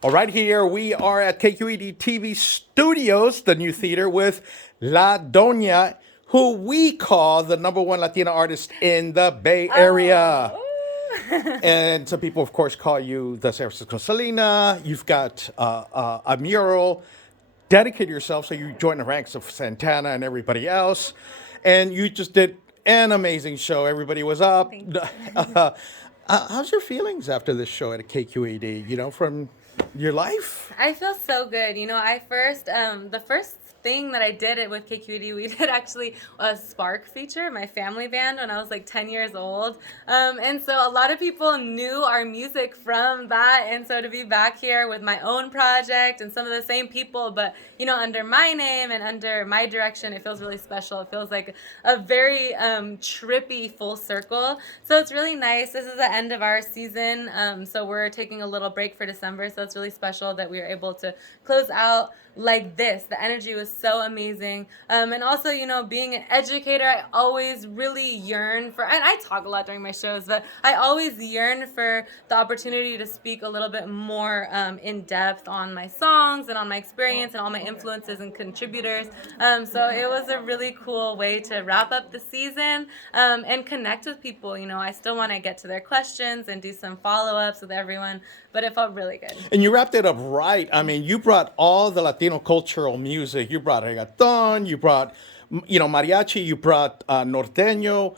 All right, here we are at KQED TV Studios, the new theater, with La Doña, who we call the number one Latina artist in the Bay Area. Oh. And some people, of course, call you the San Francisco Selena. You've got a mural. Dedicate yourself, so you join the ranks of Santana and everybody else. And you just did an amazing show. Everybody was up. Thank you. How's your feelings after this show at a KQED? From your life? I feel so good. The first thing that I did it with KQED, we did actually a Spark feature, my family band, when I was like 10 years old. And so a lot of people knew our music from that. And so to be back here with my own project and some of the same people, but, under my name and under my direction, it feels really special. It feels like a very trippy full circle. So it's really nice. This is the end of our season. So we're taking a little break for December. So it's really special that we were able to close out like this. The energy was so amazing. And also, being an educator, I always really yearn for, and I talk a lot during my shows, but I always yearn for the opportunity to speak a little bit more in depth on my songs and on my experience and all my influences and contributors. So it was a really cool way to wrap up the season and connect with people. I still want to get to their questions and do some follow-ups with everyone, but it felt really good. And you wrapped it up right. I mean, you brought all the Latino cultural music. You brought reggaeton, you brought, mariachi, you brought norteño.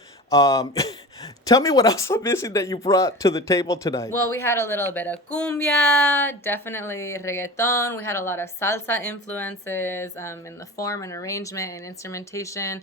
Tell me what else I'm missing that you brought to the table tonight. Well, we had a little bit of cumbia, definitely reggaeton. We had a lot of salsa influences in the form and arrangement and instrumentation.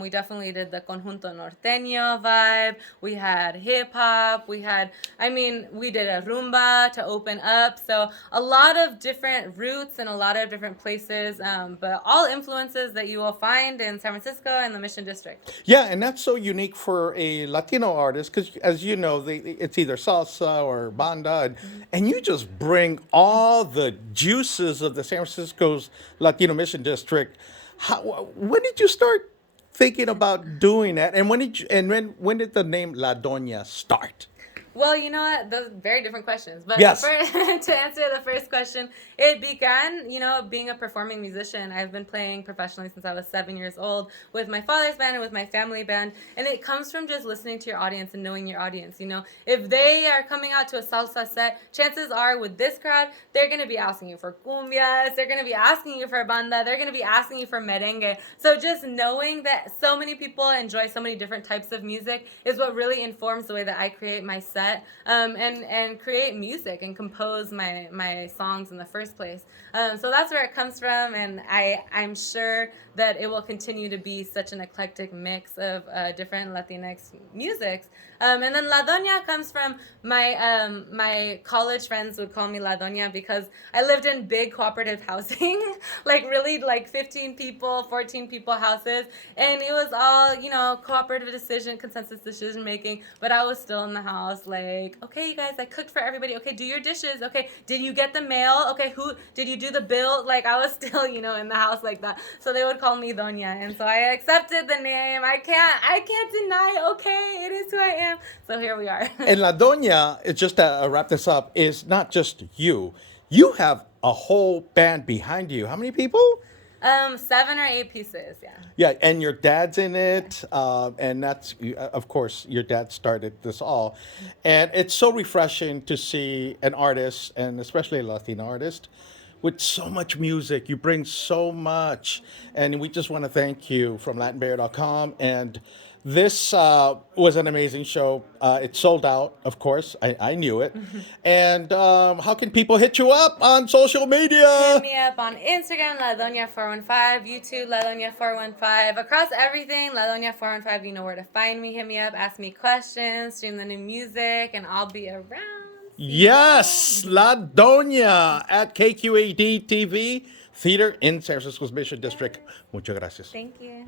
We definitely did the conjunto norteño vibe. We had hip hop. We did a rumba to open up. So a lot of different roots and a lot of different places, but all influences that you will find in San Francisco and the Mission District. Yeah, and that's so unique for a Latino artist because, as you know, it's either salsa or banda, and you just bring all the juices of the San Francisco's Latino Mission District. When did you start thinking about doing that, and when did the name La Doña start? Well, you know what? Those are very different questions. But Yes. to answer the first question, it began, being a performing musician. I've been playing professionally since I was 7 years old with my father's band and with my family band. And it comes from just listening to your audience and knowing your audience. If they are coming out to a salsa set, chances are with this crowd, they're going to be asking you for cumbias. They're going to be asking you for banda. They're going to be asking you for merengue. So just knowing that so many people enjoy so many different types of music is what really informs the way that I create my set. And create music and compose my songs in the first place. So that's where it comes from, and I'm sure that it will continue to be such an eclectic mix of different Latinx musics. And then La Doña comes from my college friends would call me La Doña because I lived in big cooperative housing, like 15 people, 14 people houses, and it was all, cooperative consensus decision making, but I was still in the house like, okay, you guys, I cooked for everybody. Okay, do your dishes. Okay, did you get the mail? Okay, who did you do the bill? Like I was still, in the house like that. So they would call me Doña, and so I accepted the name. I can't deny. Okay, it is who I am. So here we are. And La Doña, just to wrap this up, is not just you. You have a whole band behind you. How many people? 7 or 8 pieces, yeah. Yeah, and your dad's in it, and that's, of course, your dad started this all. And it's so refreshing to see an artist, and especially a Latino artist, with so much music. You bring so much. And we just want to thank you from LatinBayArea.com. And this was an amazing show. It sold out, of course. I knew it. And how can people hit you up on social media? Hit me up on Instagram, La Doña 415, YouTube, La Doña 415. Across everything, La Doña 415, you know where to find me. Hit me up, ask me questions, stream the new music, and I'll be around. Yes, La Doña at KQAD TV Theater in San Francisco's Mission District. Muchas gracias. Thank you.